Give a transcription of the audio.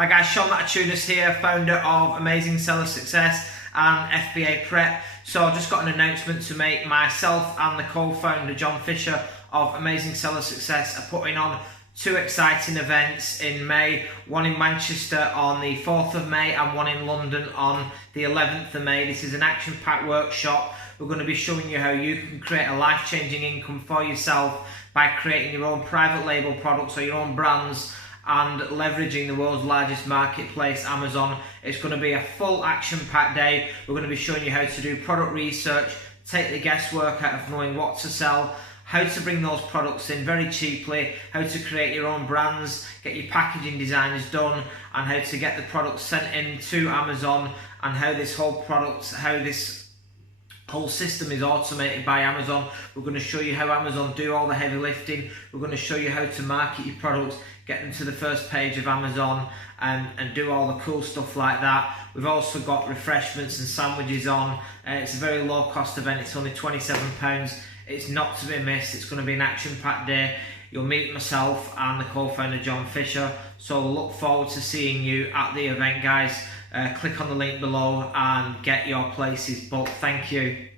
Hi guys, Sean Latitunas here, founder of Amazing Seller Success and FBA Prep. So I've just got an announcement to make. Myself and the co-founder John Fisher of Amazing Seller Success are putting on two exciting events in May, one in Manchester on the 4th of May and one in London on the 11th of May. This is an action-packed workshop. We're going to be showing you how you can create a life-changing income for yourself by creating your own private label products or your own brands and leveraging the world's largest marketplace, Amazon. It's going to be a full action-packed day. We're going to be showing you how to do product research, take the guesswork out of knowing what to sell, how to bring those products in very cheaply, how to create your own brands, get your packaging designs done, and how to get the products sent in to Amazon, and how this whole system is automated by Amazon. We're going to show you how Amazon do all the heavy lifting. We're going to show you how to market your products, get them to the first page of Amazon, and do all the cool stuff like that. We've also got refreshments and sandwiches on. It's a very low cost event. It's only £27. It's not to be missed. It's going to be an action-packed day. You'll meet myself and the co-founder John Fisher. So look forward to seeing you at the event, guys. Click on the link below and get your places booked. Thank you.